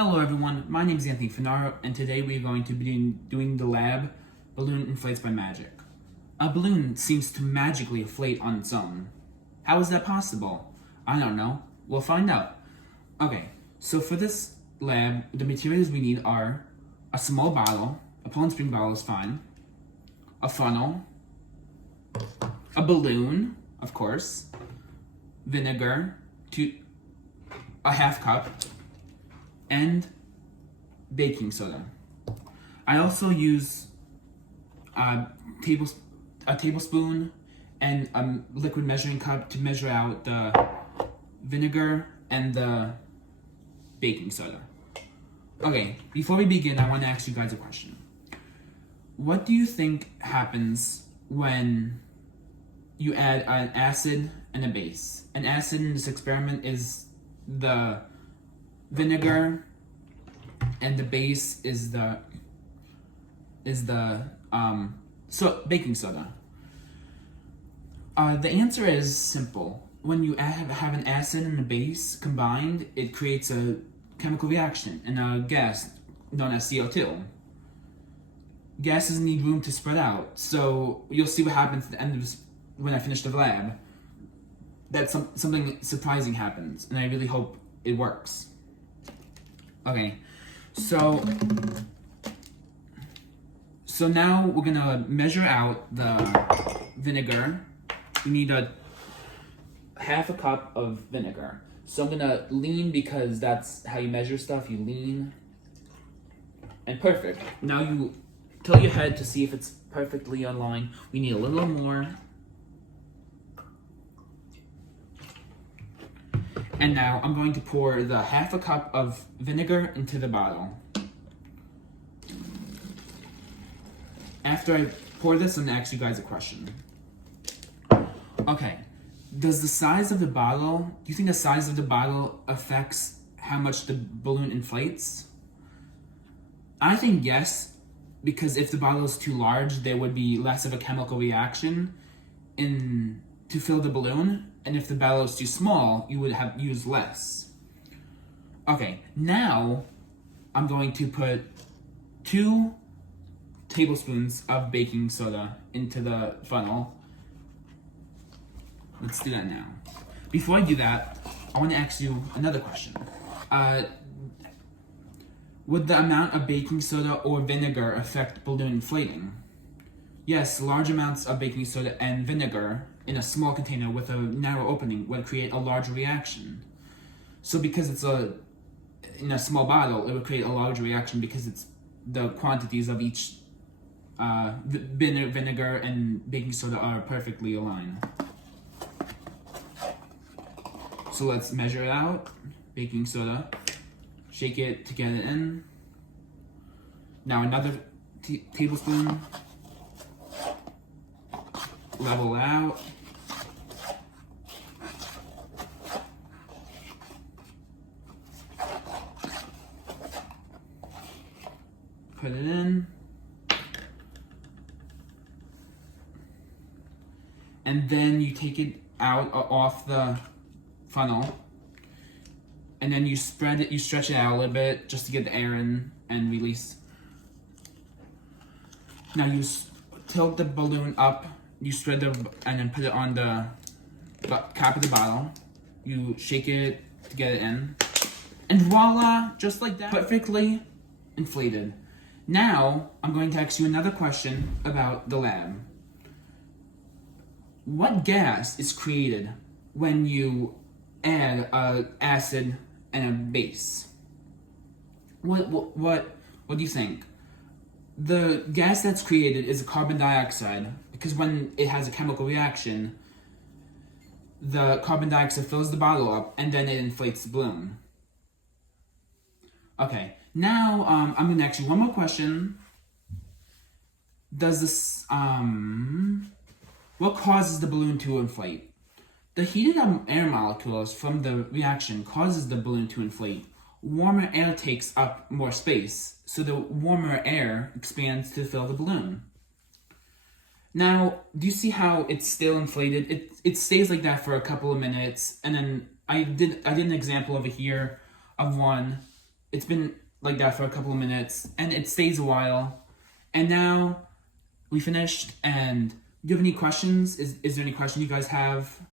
Hello everyone, my name is Anthony Funaro, and today we are going to be doing the lab Balloon Inflates by Magic. A balloon seems to magically inflate on its own. How is that possible? I don't know. We'll find out. Okay, so for this lab, the materials we need are a small bottle, a Poland Spring bottle is fine, a funnel, a balloon, of course, vinegar, a half cup, and baking soda. I also use a tablespoon and a liquid measuring cup to measure out the vinegar and the baking soda. Okay, before we begin, I want to ask you guys a question. What do you think happens when you add an acid and a base? An acid in this experiment is the vinegar, and the base is the baking soda. The answer is simple. When you have an acid and a base combined, it creates a chemical reaction and a gas known as CO2. Gases need room to spread out, so you'll see what happens at the end of this, when I finish the lab. That something surprising happens, and I really hope it works. Okay, so now we're gonna measure out the vinegar. We need a half a cup of vinegar. So I'm gonna lean because that's how you measure stuff. You lean, and perfect. Now you tilt your head to see if it's perfectly on line. We need a little more. And now I'm going to pour the half a cup of vinegar into the bottle. After I pour this, I'm gonna ask you guys a question. Okay, does the size of the bottle, do you think the size of the bottle affects how much the balloon inflates? I think yes, because if the bottle is too large, there would be less of a chemical reaction to fill the balloon. And if the bottle is too small, you would have used less. Okay, now I'm going to put 2 tablespoons of baking soda into the funnel. Let's do that now. Before I do that, I want to ask you another question. Would the amount of baking soda or vinegar affect balloon inflating? Yes, large amounts of baking soda and vinegar in a small container with a narrow opening would create a large reaction. So because it's in a small bottle, it would create a large reaction because it's the quantities of each vinegar and baking soda are perfectly aligned. So let's measure it out. Baking soda. Shake it to get it in. Now another tablespoon. Level out. Put it in. And then you take it out off the funnel. And then you stretch it out a little bit just to get the air in and release. Now you tilt the balloon up. You spread and then put it on the cap of the bottle. You shake it to get it in. And voila, just like that, perfectly inflated. Now, I'm going to ask you another question about the lab. What gas is created when you add an acid and a base? What do you think? The gas that's created is carbon dioxide, because when it has a chemical reaction, the carbon dioxide fills the bottle up and then it inflates the balloon. Okay, now I'm going to ask you one more question. Does this, what causes the balloon to inflate? The heated air molecules from the reaction causes the balloon to inflate. Warmer air takes up more space, so the warmer air expands to fill the balloon. Now, do you see how it's still inflated? It stays like that for a couple of minutes, and then I did an example over here of one it's been like that for a couple of minutes, and it stays a while. And now we finished, and do you have any questions? Is there any question you guys have?